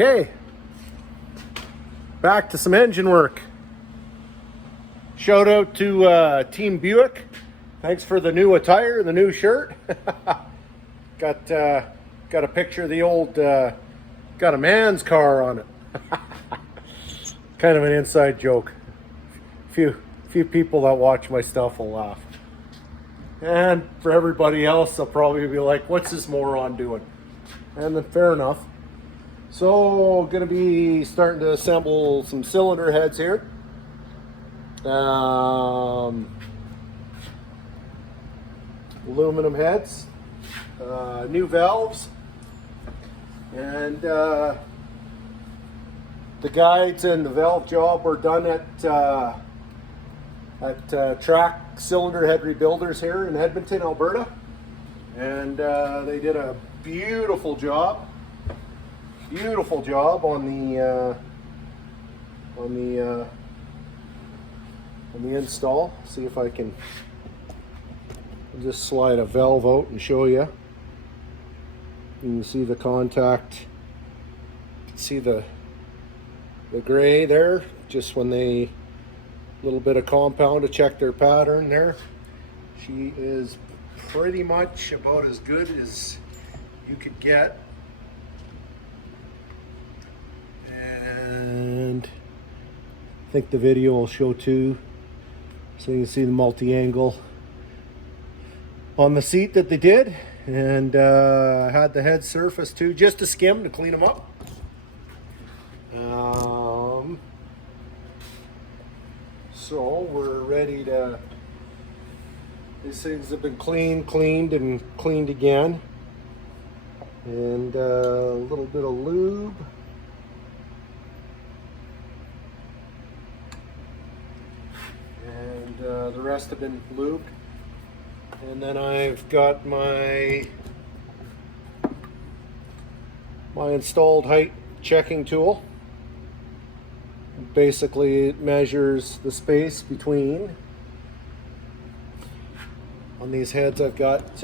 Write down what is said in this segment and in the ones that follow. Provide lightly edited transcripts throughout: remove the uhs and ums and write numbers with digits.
Okay, back to some engine work. Shout out to Team Buick. Thanks for the new attire, the new shirt. Got a picture of the old, got a man's car on it. Kind of an inside joke. Few people that watch my stuff will laugh. And for everybody else, they'll probably be like, what's this moron doing? And then fair enough. So, gonna be starting to assemble some cylinder heads here. Aluminum heads, new valves, and the guides and the valve job were done at Track Cylinder Head Rebuilders here in Edmonton, Alberta, and they did a beautiful job on the install. See if I can just slide a valve out and show you. You can see the contact. You can see the gray there. Just when they little bit of compound to check their pattern there. She is pretty much about as good as you could get. And I think the video will show too, so you can see the multi-angle on the seat that they did, and had the head surface too, just to skim to clean them up. So we're ready to, these things have been cleaned and cleaned again, and a little bit of lube. And the rest have been lubed. And then I've got my installed height checking tool. Basically, it measures the space between. On these heads, I've got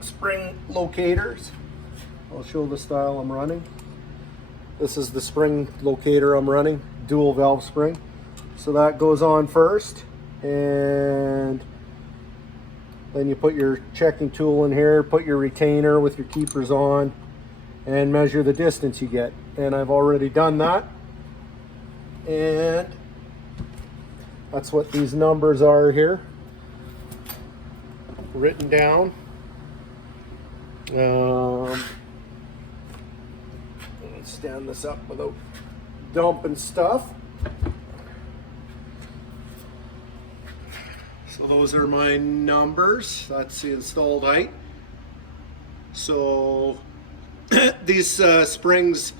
spring locators. I'll show the style I'm running. This is the spring locator I'm running, dual valve spring. So that goes on first, and then you put your checking tool in here, put your retainer with your keepers on, and measure the distance you get. And I've already done that. And that's what these numbers are here, written down. Let's stand this up without dumping stuff. So those are my numbers. That's the installed height. So these springs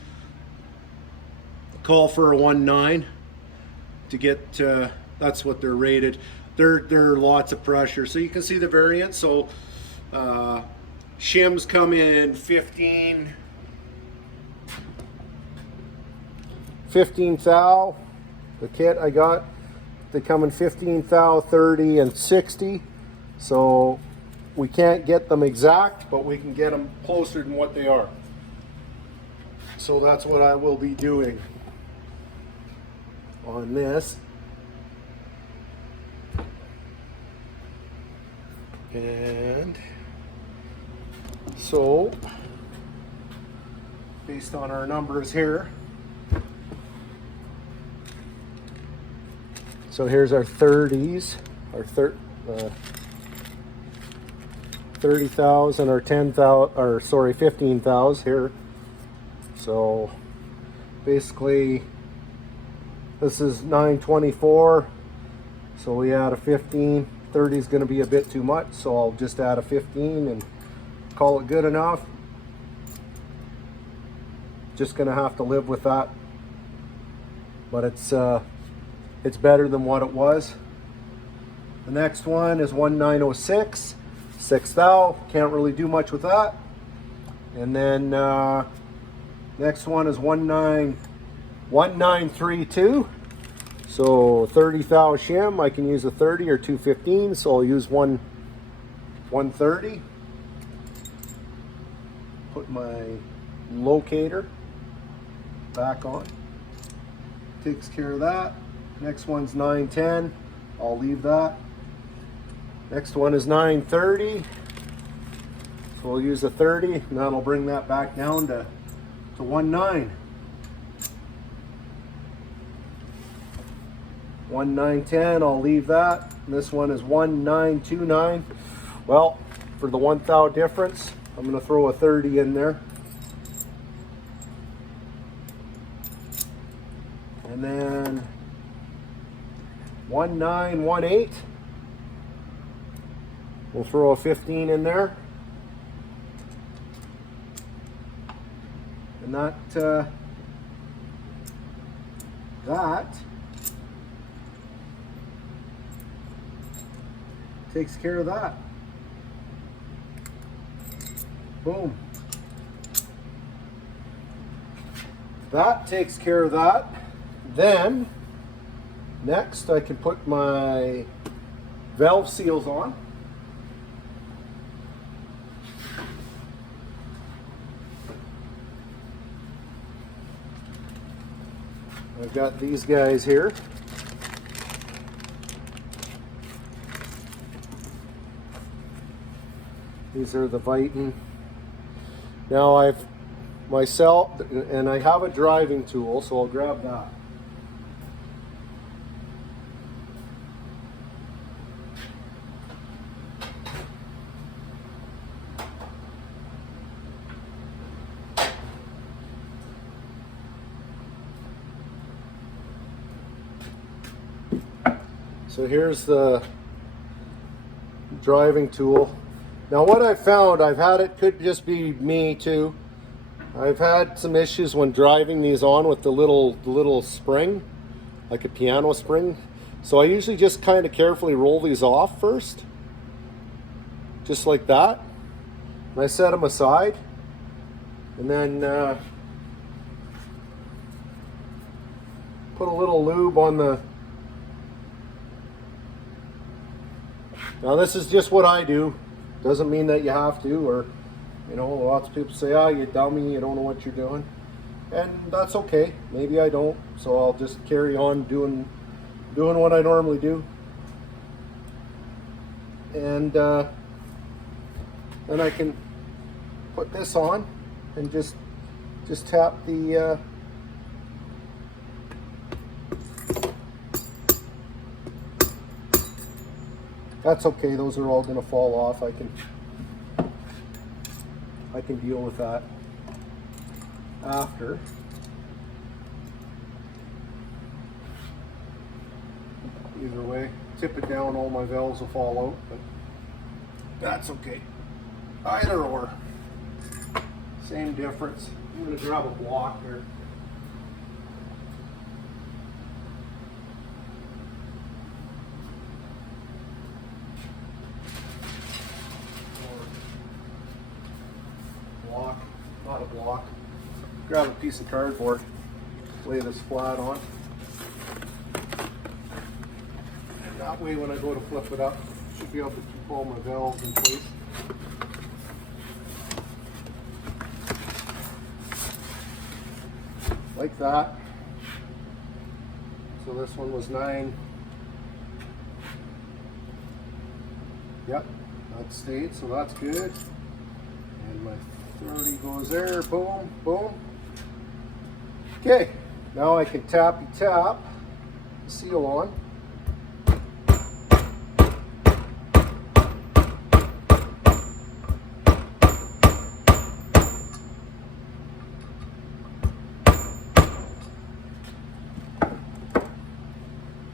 call for a 1.9 to get, that's what they're rated. They're lots of pressure. So you can see the variant. So shims come in 15 thou. The kit I got, they come in 15 thou, 30, and 60. So we can't get them exact, but we can get them closer than what they are. So that's what I will be doing on this. And so, based on our numbers here, so here's our 30s, our 30 thous and our 10 thou, or sorry, 15 thous here. So basically, this is 924, so we add a 15. 30 is going to be a bit too much, so I'll just add a 15 and call it good enough. Just going to have to live with that, but it's better than what it was. The next one is 1906, 6 thou. Can't really do much with that. And then next one is 1932. So 30 thou shim, I can use a 30 or 215, so I'll use 130. Put my locator back on. Takes care of that. Next one's 910. I'll leave that. Next one is 930. So we'll use a 30, and that'll bring that back down to 19. 1910, I'll leave that. And this one is 1929. Well, for the 1 thou difference, I'm going to throw a 30 in there. And then 1918. We'll throw a 15 in there. And that takes care of that. Boom. That takes care of that. Then next I can put my valve seals on. I've got these guys here. These are the Viton. Now I've myself, and I have a driving tool, so I'll grab that. So here's the driving tool. Now what I've found, I've had, it could just be me too, I've had some issues when driving these on with the little spring, like a piano spring. So I usually just kind of carefully roll these off first, just like that. And I set them aside, and then put a little lube on the. Now this is just what I do. Doesn't mean that you have to, or you know, lots of people say, "Ah, you dummy, you don't know what you're doing," and that's okay. Maybe I don't, so I'll just carry on doing what I normally do. And then I can put this on and just tap the. That's okay, those are all going to fall off. I can deal with that after. Either way, tip it down, all my valves will fall out, but that's okay. Either or, same difference. I'm going to grab a block here. Not a block. Grab a piece of cardboard, lay this flat on. And that way when I go to flip it up, I should be able to keep all my valves in place. Like that. So this one was 9. Yep, that stayed, so that's good. And my 30 goes there, boom, boom. Okay, now I can tap the seal on.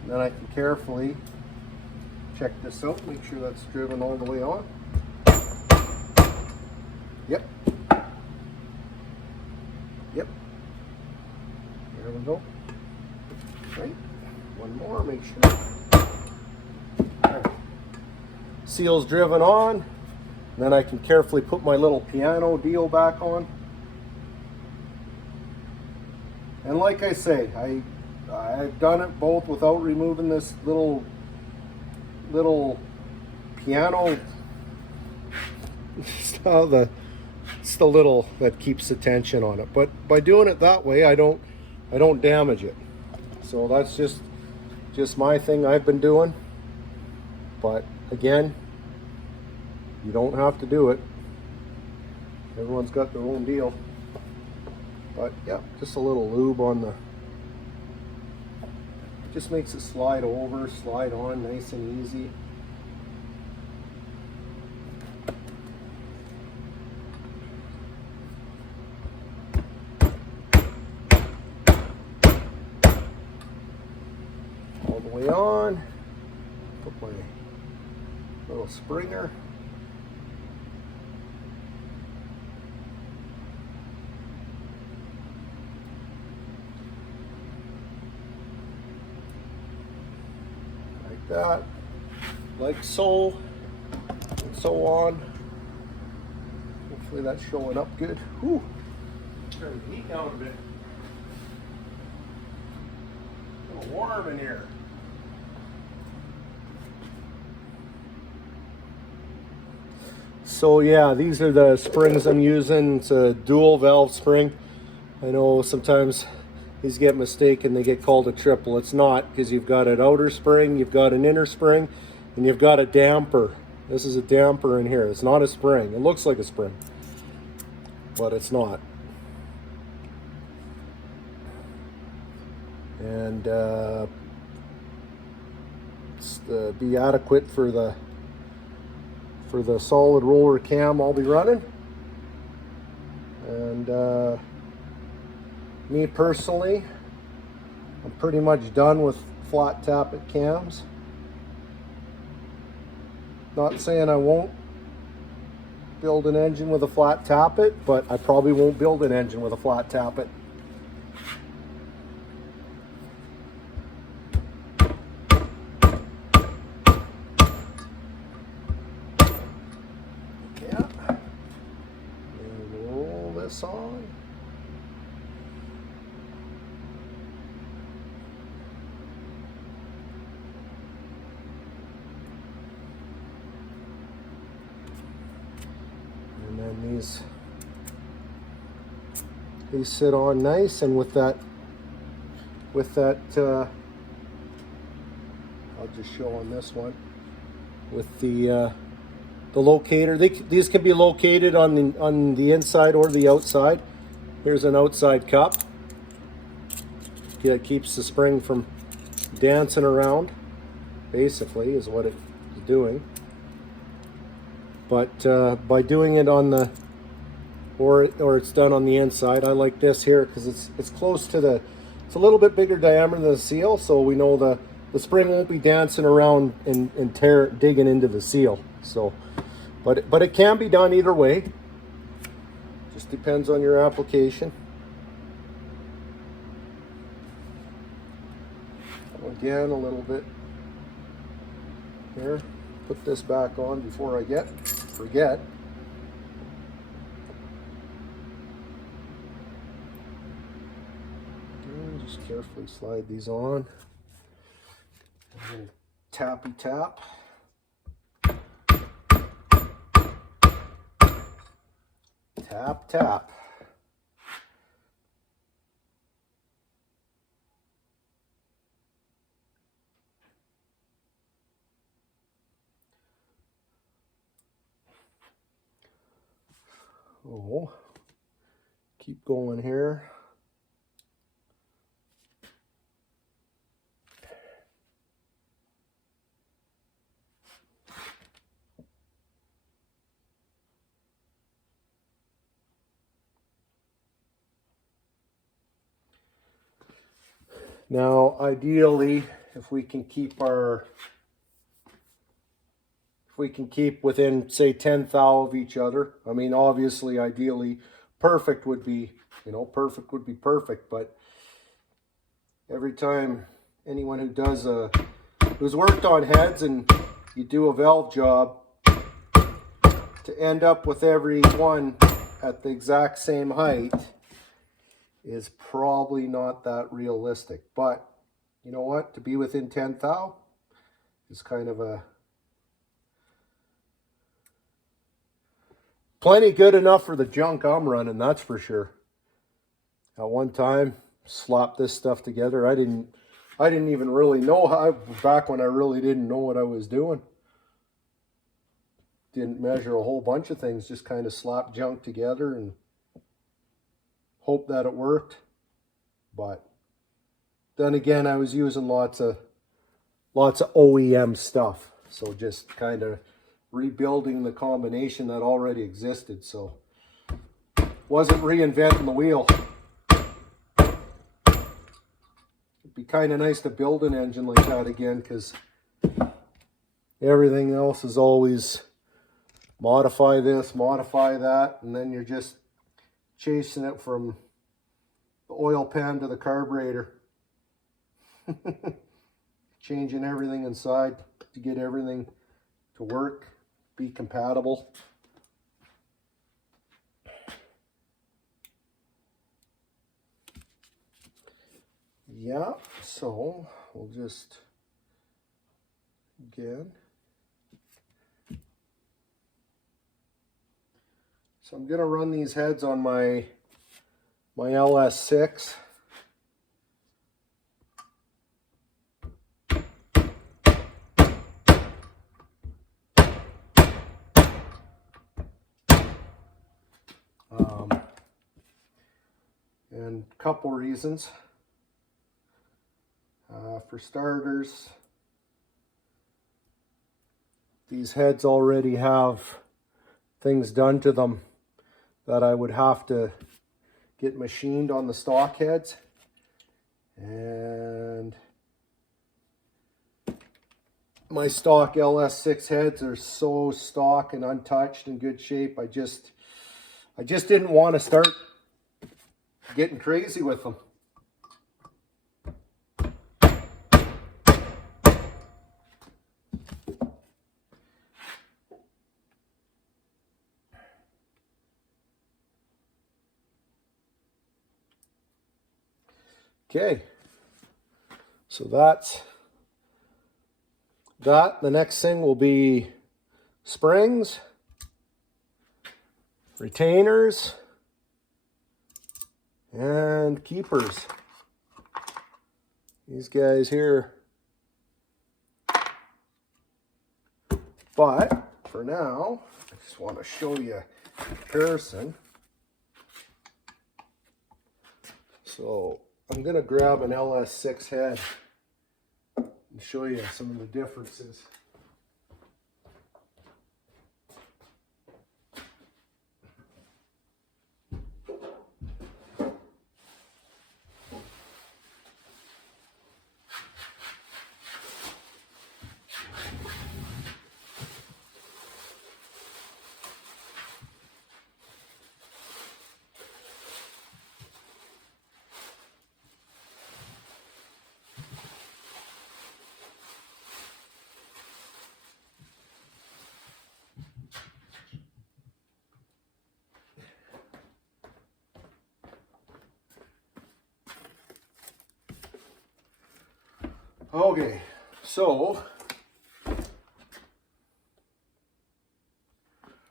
And then I can carefully check this out, make sure that's driven all the way on. Yep. Yep. There we go. Right. One more, make sure. Right. Seal's driven on. Then I can carefully put my little piano deal back on. And like I say, I've done it both without removing this little piano. It's the little that keeps the tension on it, but by doing it that way, I don't I don't damage it. So that's just my thing I've been doing. But again, you don't have to do it. Everyone's got their own deal. But yeah, just a little lube on the, just makes it slide over, slide on nice and easy. All the way on. Put my little springer. Like that. Like so. And so on. Hopefully that's showing up good. Whew. Turn the heat down a bit. A little warm in here. So yeah, these are the springs I'm using. It's a dual valve spring. I know sometimes these get mistaken, they get called a triple. It's not, because you've got an outer spring, you've got an inner spring, and you've got a damper. This is a damper in here. It's not a spring. It looks like a spring, but it's not. And it's to be adequate for the solid roller cam I'll be running. And me personally, I'm pretty much done with flat tappet cams. Not saying I won't build an engine with a flat tappet, but I probably won't build an engine with a flat tappet. Yeah. And roll this on. And then these sit on nice, and with that I'll just show on this one with the locator. These can be located on the inside or the outside. Here's an outside cup. Yeah, it keeps the spring from dancing around, basically, is what it's doing. But by doing it on the, or it's done on the inside, I like this here because it's close to the, it's a little bit bigger diameter than the seal, so we know the spring won't be dancing around and digging into the seal. So, but it can be done either way. Just depends on your application. Again, a little bit here. Put this back on before I forget. And just carefully slide these on. And tappy tap. Tap, tap. Oh, keep going here. Now, ideally, if we can keep within, say, 10 thou of each other. I mean, obviously, ideally, perfect would be perfect. But every time anyone who's worked on heads and you do a valve job, to end up with every one at the exact same height is probably not that realistic. But you know what? To be within 10 thou is kind of a plenty good enough for the junk I'm running, that's for sure. At one time, slap this stuff together. I didn't even really know how, back when I really didn't know what I was doing. Didn't measure a whole bunch of things, just kind of slap junk together and hope that it worked. But then again, I was using lots of OEM stuff, so just kind of rebuilding the combination that already existed. So wasn't reinventing the wheel. It'd be kind of nice to build an engine like that again, because everything else is always modify this, modify that, and then you're just chasing it from the oil pan to the carburetor. Changing everything inside to get everything to work, be compatible. Yeah, so we'll just, again. So I'm gonna run these heads on my LS6. And a couple reasons. For starters, these heads already have things done to them that I would have to get machined on the stock heads. And my stock LS6 heads are so stock and untouched in good shape. I just didn't want to start getting crazy with them. Okay, so that's that. The next thing will be springs, retainers, and keepers. These guys here. But for now, I just want to show you a comparison. So I'm going to grab an LS6 head and show you some of the differences. Okay, so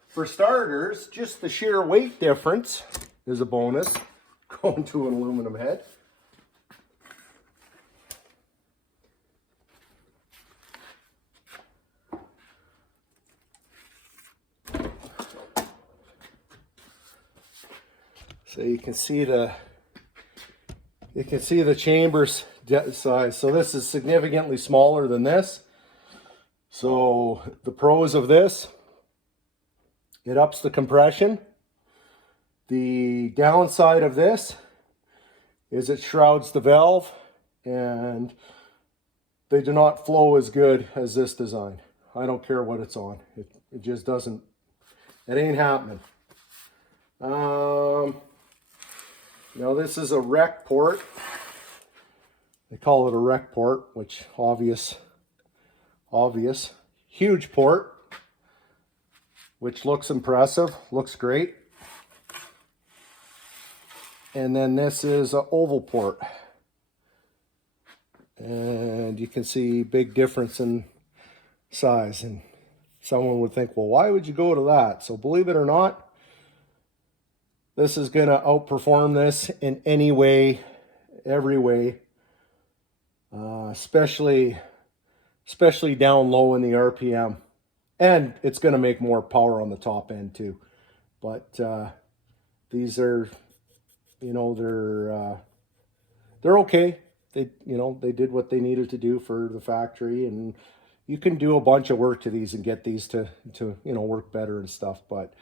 for starters, just the sheer weight difference is a bonus going to an aluminum head. So you can see the chambers size. So this is significantly smaller than this. So the pros of this, it ups the compression. The downside of this is it shrouds the valve, and they do not flow as good as this design. I don't care what it's on. It just doesn't, it ain't happening. Now this is a rec port. They call it a rec port, which obvious. Huge port, which looks impressive, looks great. And then this is an oval port. And you can see big difference in size. And someone would think, well, why would you go to that? So believe it or not, this is going to outperform this in any way every way, especially down low in the RPM. And it's going to make more power on the top end too. But these are, you know, they're okay. They did what they needed to do for the factory, and you can do a bunch of work to these and get these to work better and stuff. But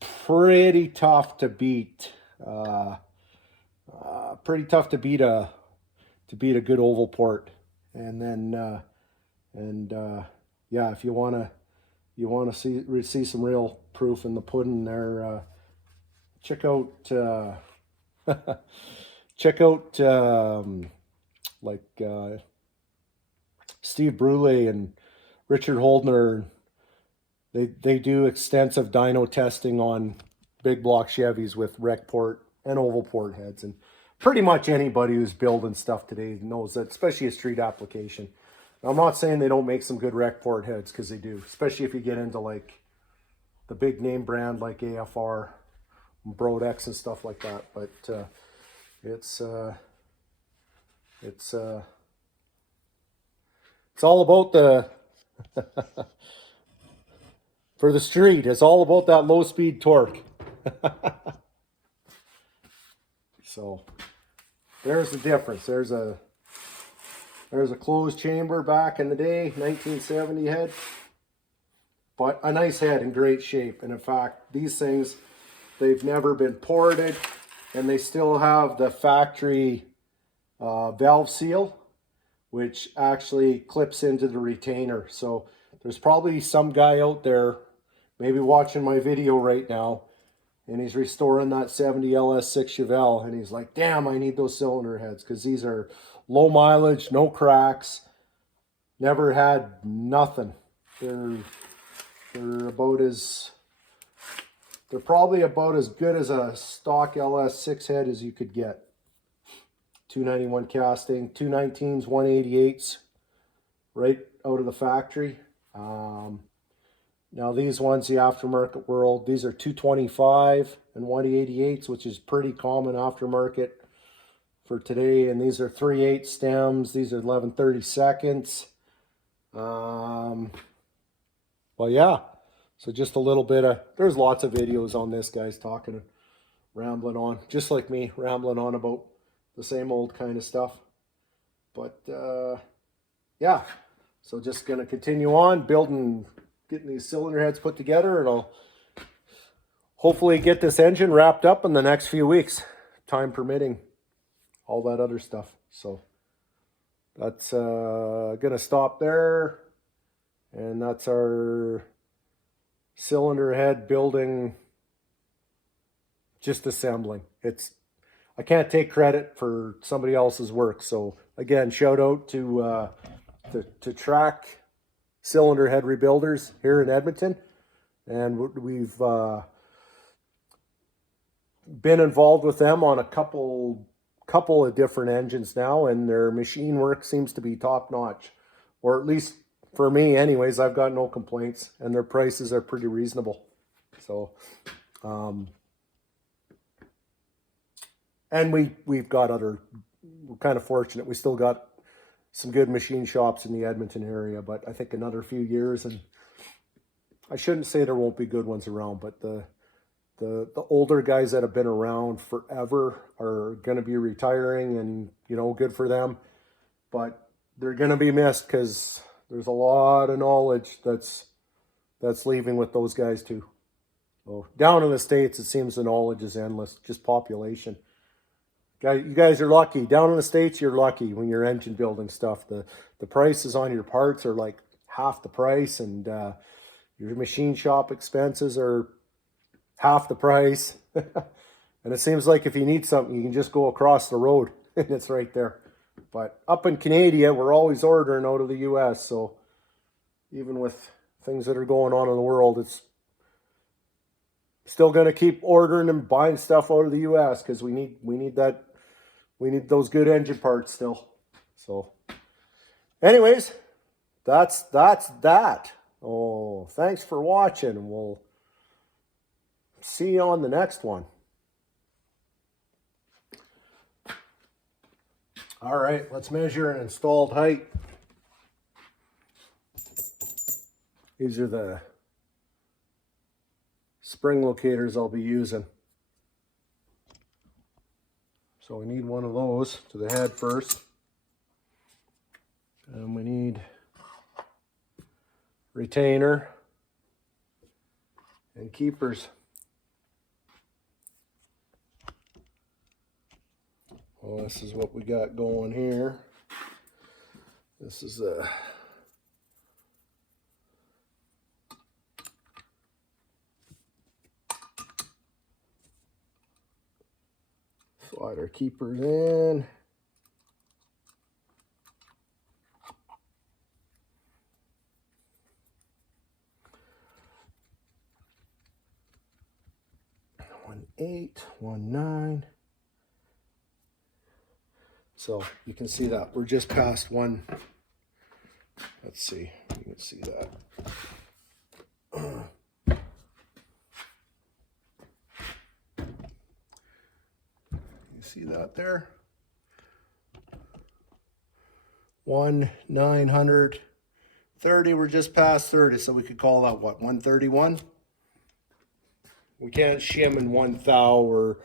pretty tough to beat. Pretty tough to beat a good oval port. And then yeah, if you want to see some real proof in the pudding there, check out Steve Brule and Richard Holdner. They do extensive dyno testing on big block Chevys with rec port and oval port heads, and pretty much anybody who's building stuff today knows that, especially a street application. Now, I'm not saying they don't make some good rec port heads, because they do, especially if you get into like the big name brand like AFR, Brodex and stuff like that. But it's all about the for the street. It's all about that low speed torque. So there's the difference. There's a closed chamber back in the day, 1970 head, but a nice head in great shape. And in fact, these things, they've never been ported, and they still have the factory valve seal, which actually clips into the retainer. So there's probably some guy out there maybe watching my video right now, and he's restoring that 70 LS6 Chevelle, and he's like, damn, I need those cylinder heads, because these are low mileage, no cracks, never had nothing. They're probably about as good as a stock LS6 head as you could get. 291 casting, 219s, 188s, right out of the factory. Now these ones, the aftermarket world, these are 225 and 188s, which is pretty common aftermarket for today. And these are 3/8 stems. These are 11/32. Well, yeah. So just a little bit of, there's lots of videos on this, guys, talking and rambling on, just like me, rambling on about the same old kind of stuff. But yeah, so just going to continue on building, getting these cylinder heads put together, and I'll hopefully get this engine wrapped up in the next few weeks, time permitting, all that other stuff. So that's going to stop there, and that's our cylinder head building, just assembling. I can't take credit for somebody else's work. So again, shout out to Track Cylinder Head Rebuilders here in Edmonton, and we've been involved with them on a couple of different engines now, and their machine work seems to be top notch, or at least for me anyways. I've got no complaints, and their prices are pretty reasonable. So and we've got we're kind of fortunate, we still got some good machine shops in the Edmonton area, but I think another few years, and I shouldn't say there won't be good ones around, but the older guys that have been around forever are going to be retiring, and good for them, but they're going to be missed, because there's a lot of knowledge that's leaving with those guys too. So down in the States, it seems the knowledge is endless, just population. You guys are lucky. Down in the States, you're lucky when you're engine building stuff. The prices on your parts are like half the price, and your machine shop expenses are half the price. And it seems like if you need something, you can just go across the road and it's right there. But up in Canada, we're always ordering out of the US. So even with things that are going on in the world, it's still going to keep ordering and buying stuff out of the US, because we need those good engine parts still. So anyways, that's that. Oh, thanks for watching, and we'll see you on the next one. All right, let's measure an installed height. These are the spring locators I'll be using. So we need one of those to the head first. And we need retainer and keepers. Well, this is what we got going here. This is a slide our keepers in. One 8, 1 9. So you can see that we're just past one. Let's see, you can see that. You see that there? 930. We're just past 30, so we could call that what, 131? We can't shim in 1 thou or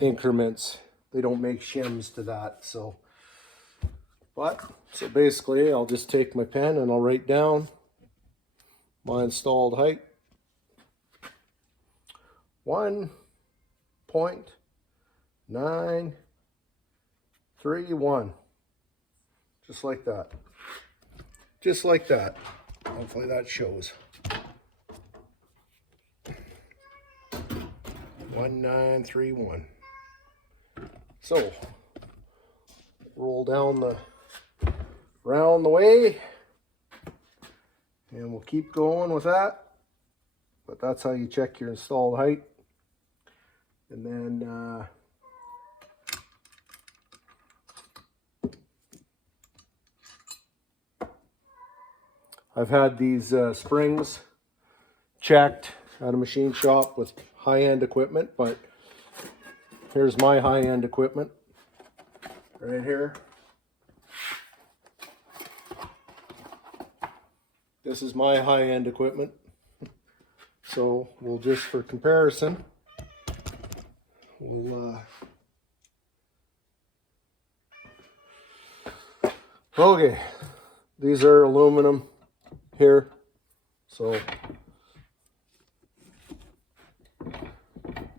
increments. They don't make shims to that, so. So basically, I'll just take my pen and I'll write down my installed height. 1.931. Just like that. Just like that. Hopefully that shows. 1931. So roll down the round the way, and we'll keep going with that. But that's how you check your installed height. And then I've had these springs checked at a machine shop with high-end equipment, but here's my high-end equipment right here. This is my high-end equipment. So we'll just, for comparison, we'll okay, these are aluminum here, so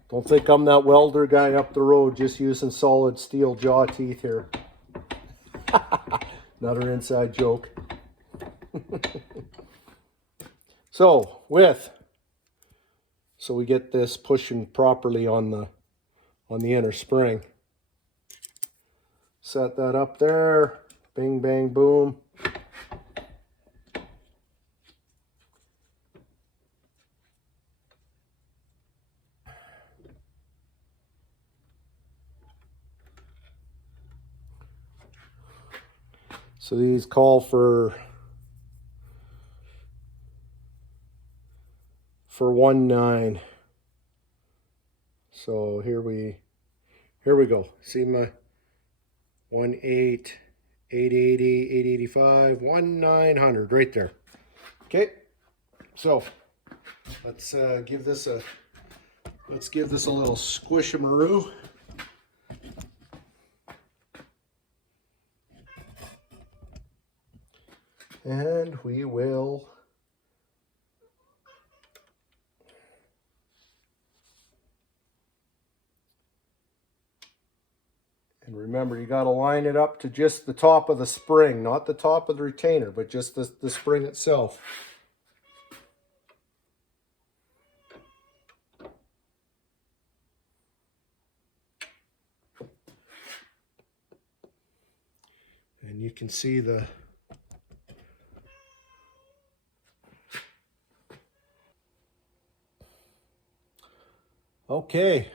don't think I'm that welder guy up the road just using solid steel jaw teeth here. Another inside joke. So we get this pushing properly on the inner spring. Set that up there. Bing, bang, boom. So these call for 1.9. So here we go. See my 1.8, 880, 885, 1.900 right there. Okay, so let's give this a little squish-a-maroo. And we will remember, you got to line it up to just the top of the spring, not the top of the retainer, but just the spring itself. And you can see the okay,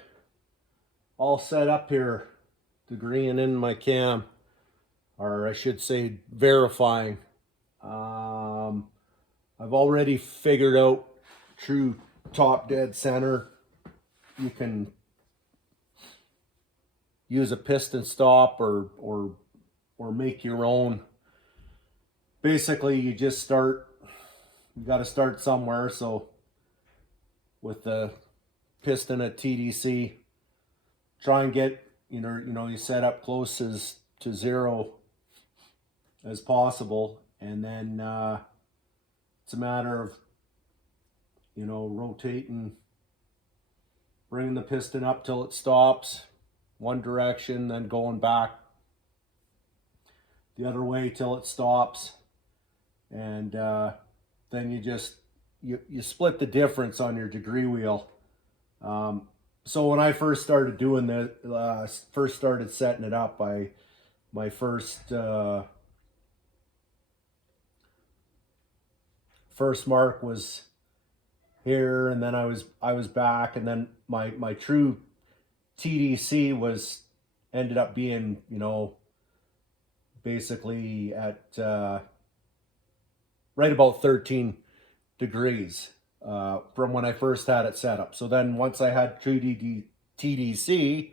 all set up here, degreeing in my cam, or I should say verifying. I've already figured out true top dead center. You can use a piston stop or or make your own. Basically, you got to start somewhere. So with the piston at TDC, try and get, you set up close as to zero as possible. And then it's a matter of, rotating, bringing the piston up till it stops one direction, then going back the other way till it stops. And then you split the difference on your degree wheel. So when I first started doing this, first started setting it up, my first mark was here, and then I was back, and then my true TDC ended up being, basically at right about 13 degrees from when I first had it set up. So then once I had true TDC,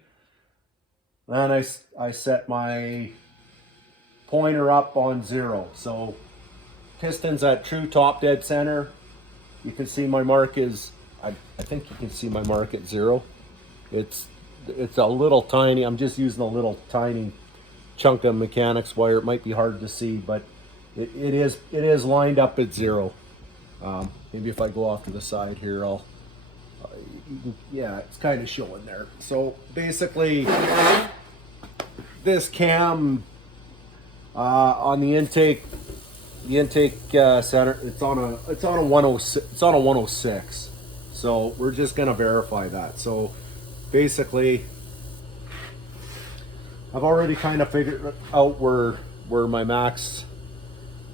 then I set my pointer up on 0. So pistons at true top dead center. You can see my mark is, I think you can see my mark at 0. It's a little tiny. I'm just using a little tiny chunk of mechanics wire. It might be hard to see, but it is lined up at 0. Maybe if I go off to the side here, yeah, it's kind of showing there. So basically, this cam on the intake center, it's on a 106. So we're just gonna verify that. So basically, I've already kind of figured out where my max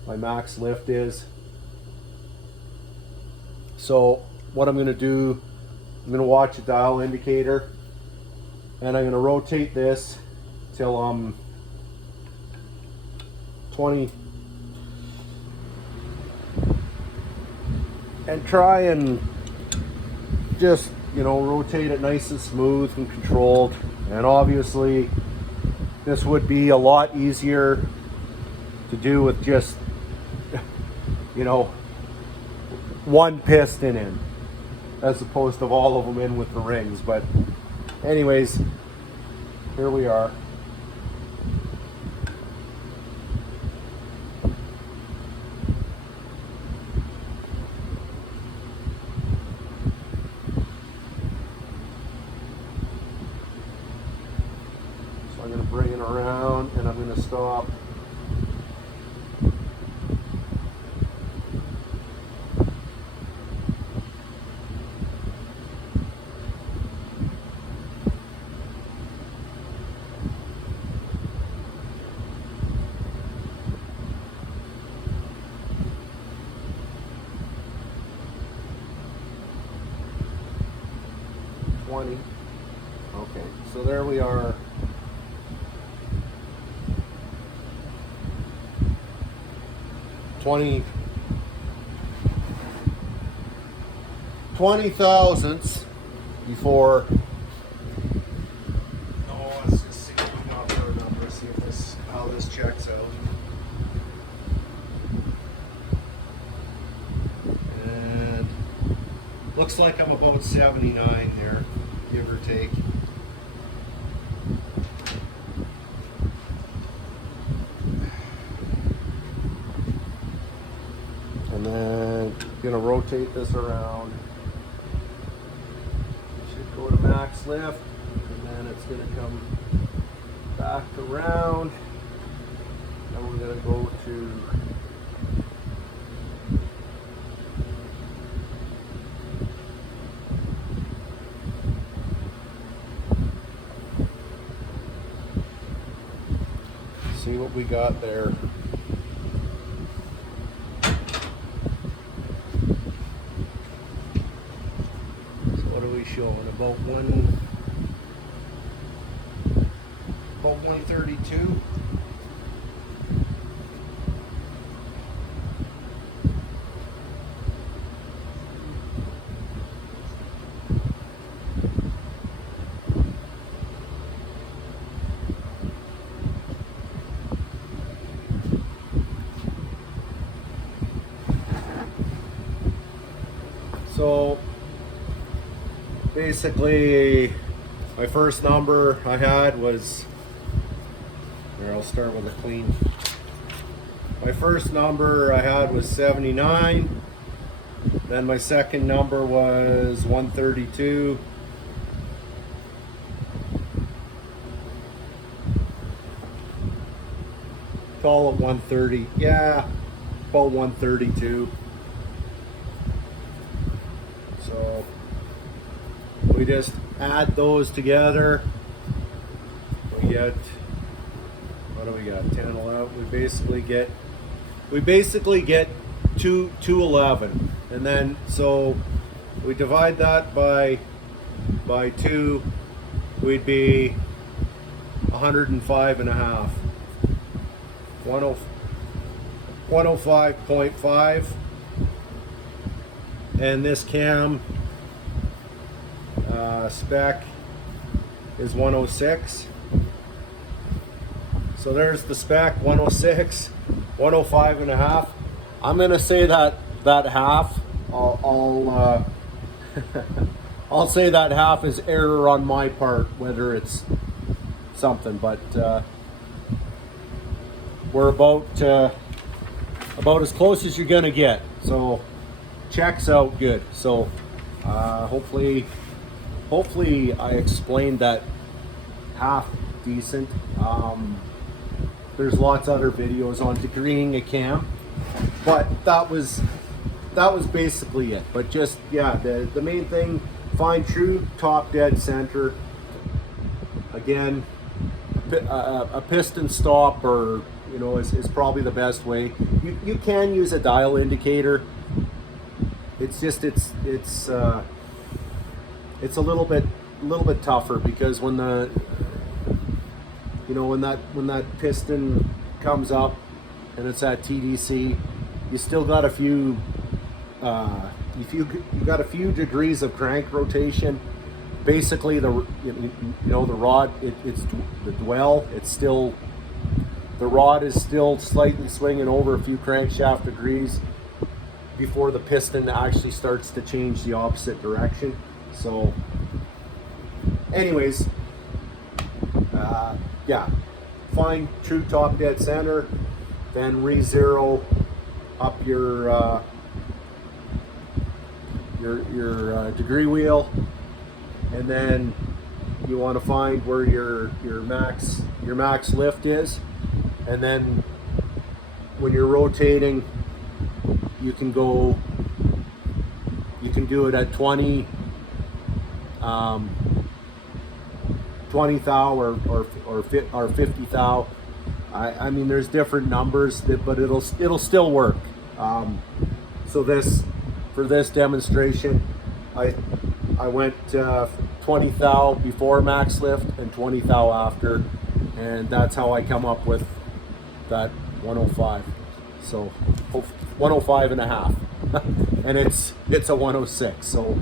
lift is. So what I'm going to do, I'm going to watch the dial indicator, and I'm going to rotate this till I'm 20, and try and just, rotate it nice and smooth and controlled. And obviously this would be a lot easier to do with just, one piston in, as opposed to all of them in with the rings. But anyways, here we are. So I'm going to bring it around, and I'm going to stop. Okay, so there we are. Twenty thousandths before. Oh, let's just see what we got for a number. See if how this checks out. And looks like I'm about 79 there, give or take. And then I'm gonna rotate this around. Should go to max lift, and then it's gonna come back around. Then we're gonna go to see what we got there. Showing about 132. So basically my first number I had was, here, I'll start with a clean. My first number I had was 79. Then my second number was 132. Call it 130. Yeah, about 132. So we just add those together. We get, what do we got? 10, 11. We basically get 211, and then so we divide that by 2, we'd be 105 and a half. 105.5, and this cam spec is 106. So there's the spec, 106, 105 and a half. I'm gonna say that half, I'll I'll say that half is error on my part, whether it's something, but we're about as close as you're gonna get. So checks out good. So hopefully I explained that half decent. There's lots of other videos on degreeing a cam, but that was basically it. But just, yeah, the main thing, find true top dead center. Again, a piston stop, or is probably the best way. You can use a dial indicator. It's just it's a little bit tougher, because when the when that piston comes up and it's at TDC, you still got a few you got a few degrees of crank rotation. Basically, the rod, it's the dwell. It's still, the rod is still slightly swinging over a few crankshaft degrees before the piston actually starts to change the opposite direction. So, anyways, yeah, find true top dead center, then re-zero up your degree wheel, and then you want to find where your max lift is, and then when you're rotating, you can do it at 20 thou or 50 thou. I mean, there's different numbers, but it'll still work. So for this demonstration, I went 20 thou before max lift and 20 thou after, and that's how I come up with that 105. So 105 and a half, and it's a 106. So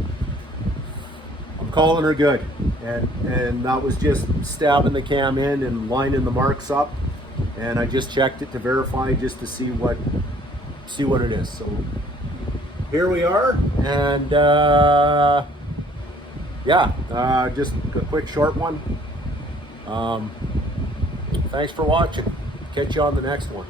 I'm calling her good, and that was just stabbing the cam in and lining the marks up, and I just checked it to verify, just to see what it is. So here we are, and yeah, just a quick short one. Thanks for watching. Catch you on the next one.